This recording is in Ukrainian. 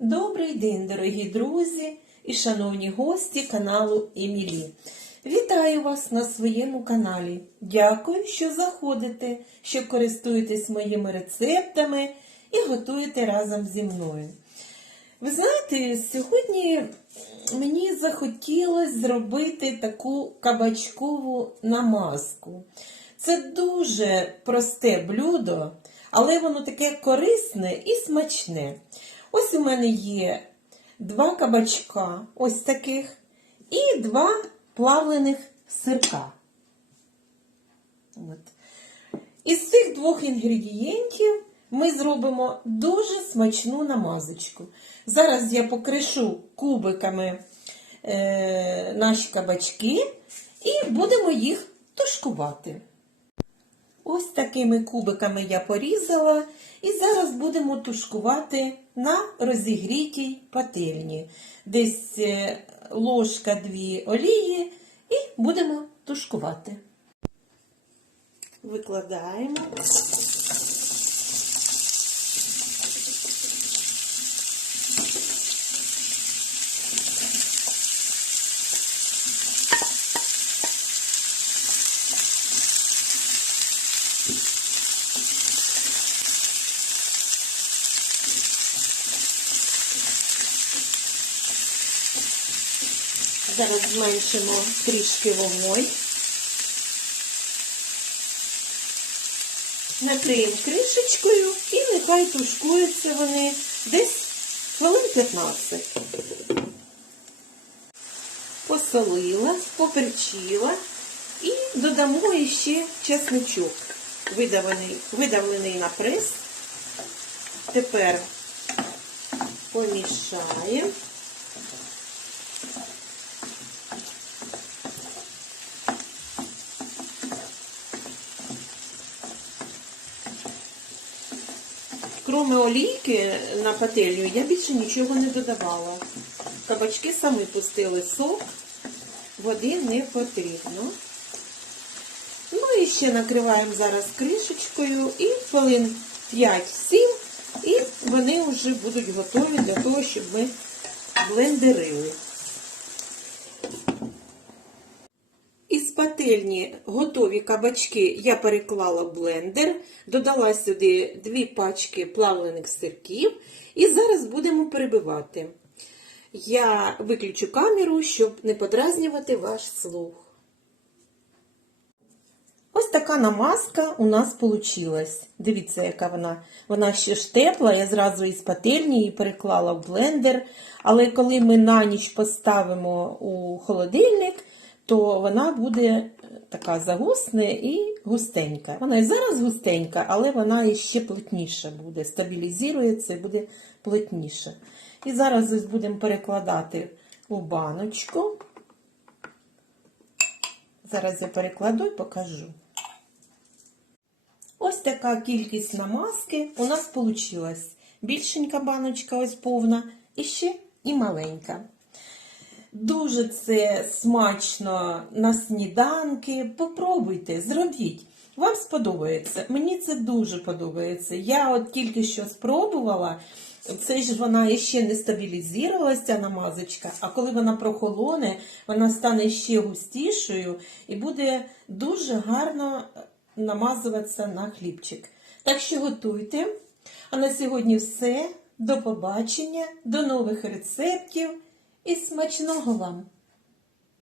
Добрий день, дорогі друзі і шановні гості каналу Емілі. Вітаю вас на своєму каналі. Дякую, що заходите, що користуєтесь моїми рецептами і готуєте разом зі мною. Ви знаєте, сьогодні мені захотілося зробити таку кабачкову намазку. Це дуже просте блюдо, але воно таке корисне і смачне. Ось у мене є два кабачка, ось таких, і два плавлених сирка. От. Із цих двох інгредієнтів ми зробимо дуже смачну намазочку. Зараз я покришу кубиками е, наші кабачки і будемо їх тушкувати. Ось такими кубиками я порізала, і зараз будемо тушкувати на розігрітій пательні. Десь е, ложка дві олії, і будемо тушкувати. Викладаємо. Зараз зменшимо трішки вогонь. Накриємо кришечкою і нехай тушкуються вони десь хвилин 15. Посолила, поперчила і додамо ще чесничок, видавлений, видавлений на прес. Тепер помішаємо. Кроме олійки на пательню я більше нічого не додавала. Кабачки самі пустили сок, води не потрібно. Ще накриваємо зараз кришечкою і хвилин 5-7, і вони вже будуть готові для того, щоб ми блендерили. Із пательні готові кабачки я переклала в блендер, додала сюди дві пачки плавлених сирків і зараз будемо перебивати. Я виключу камеру, щоб не подразнювати ваш слух. Ось така намазка у нас вийшла. Дивіться, яка вона. Вона ще ж тепла, я зразу із пательні її переклала в блендер. Але коли ми на ніч поставимо у холодильник, то вона буде така загусна і густенька. Вона і зараз густенька, але вона іще плотніша буде, стабілізується і буде плотніша. І зараз ось будемо перекладати у баночку. Зараз я перекладу і покажу. Ось така кількість намазки у нас вийшла. Більшенька баночка, ось повна, і ще і маленька. Дуже це смачно на сніданки. Попробуйте, зробіть. Вам сподобається. Мені це дуже подобається. Я от тільки що спробувала. Це ж вона ще не стабілізувалася, ця намазочка, а коли вона прохолоне, вона стане ще густішою і буде дуже гарно намазуватися на хлібчик. Так що готуйте. А на сьогодні все. До побачення, до нових рецептів і смачного вам!